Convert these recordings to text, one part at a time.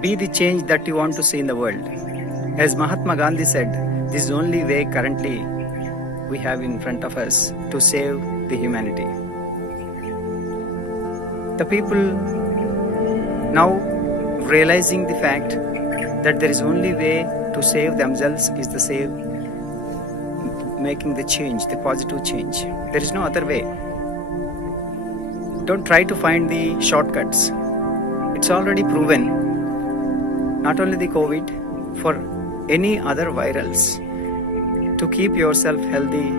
Be the change that you want to see in the world. As Mahatma Gandhi said, this is the only way currently we have in front of us to save the humanity. The people now realizing the fact that there is only way to save themselves is the save, making the change, the positive change. There is no other way. Don't try to find the shortcuts. It's already proven, not only the COVID, for any other virals, to keep yourself healthy,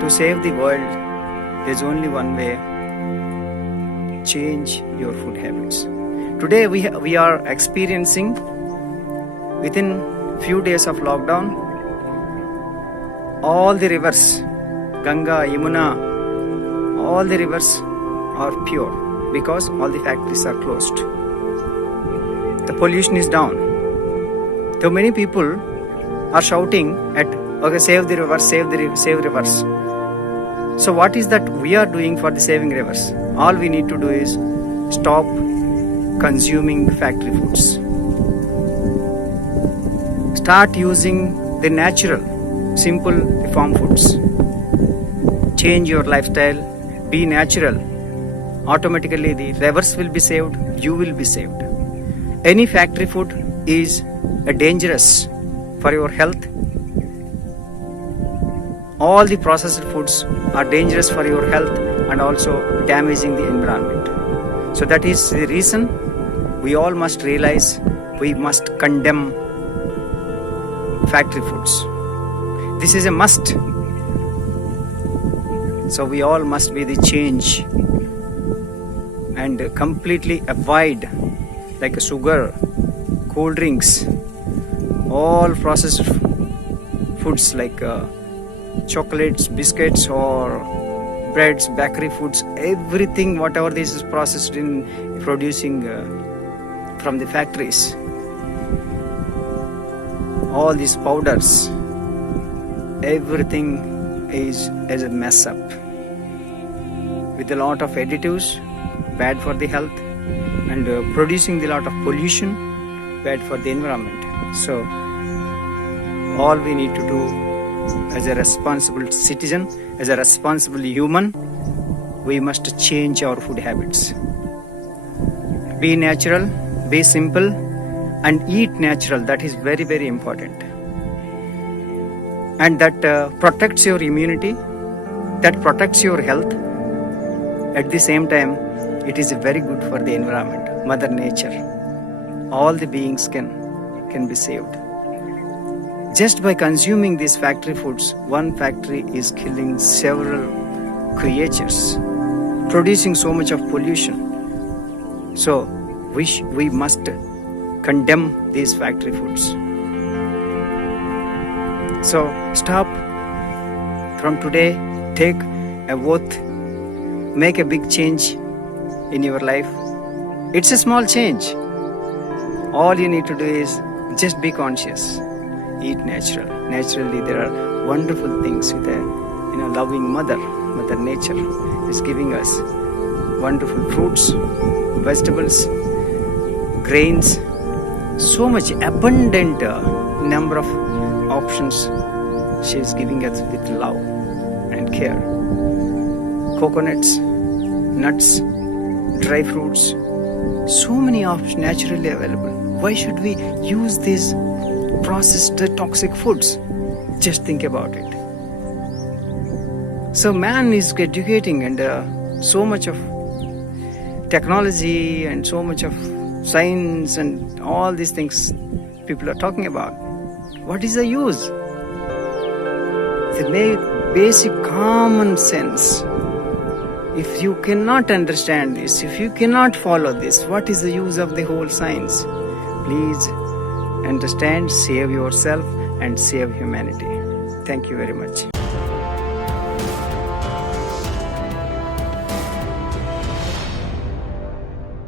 to save the world, there's only one way: change your food habits. Today we are experiencing, within few days of lockdown, all the rivers, Ganga, Yamuna, all the rivers are pure because all the factories are closed. The pollution is down. Though many people are shouting at, okay, save the rivers, save rivers. So what is that we are doing for the saving rivers? All we need to do is stop consuming factory foods. Start using the natural, simple farm foods. Change your lifestyle. Be natural. Automatically the rivers will be saved. You will be saved. Any factory food is dangerous for your health. All the processed foods are dangerous for your health and also damaging the environment. So that is the reason we all must realize we must condemn factory foods. This is a must. So we all must be the change and completely avoid like sugar, cold drinks, all processed foods like chocolates, biscuits or breads, bakery foods, everything whatever this is processed in producing from the factories. All these powders, everything is as a mess up with a lot of additives, bad for the health, and producing a lot of pollution, bad for the environment. So all we need to do as a responsible citizen, as a responsible human, we must change our food habits. Be natural, be simple, and eat natural. That is very, very important. And that protects your immunity, that protects your health. At the same time, it is very good for the environment, Mother Nature. All the beings can be saved. Just by consuming these factory foods, one factory is killing several creatures, producing so much of pollution. So we must condemn these factory foods. So stop from today, take a oath, make a big change in your life. It's a small change. All you need to do is just be conscious. Eat natural. Naturally, there are wonderful things with a loving Mother Nature is giving us wonderful fruits, vegetables, grains, so much abundant number of options she is giving us with love and care. Coconuts, nuts, dry fruits, so many options naturally available. Why should we use these processed toxic foods? Just think about it. So man is educating, and so much of technology and so much of science and all these things people are talking about. What is the use? The basic common sense. If you cannot understand this, if you cannot follow this, what is the use of the whole science? Please understand, save yourself and save humanity. Thank you very much.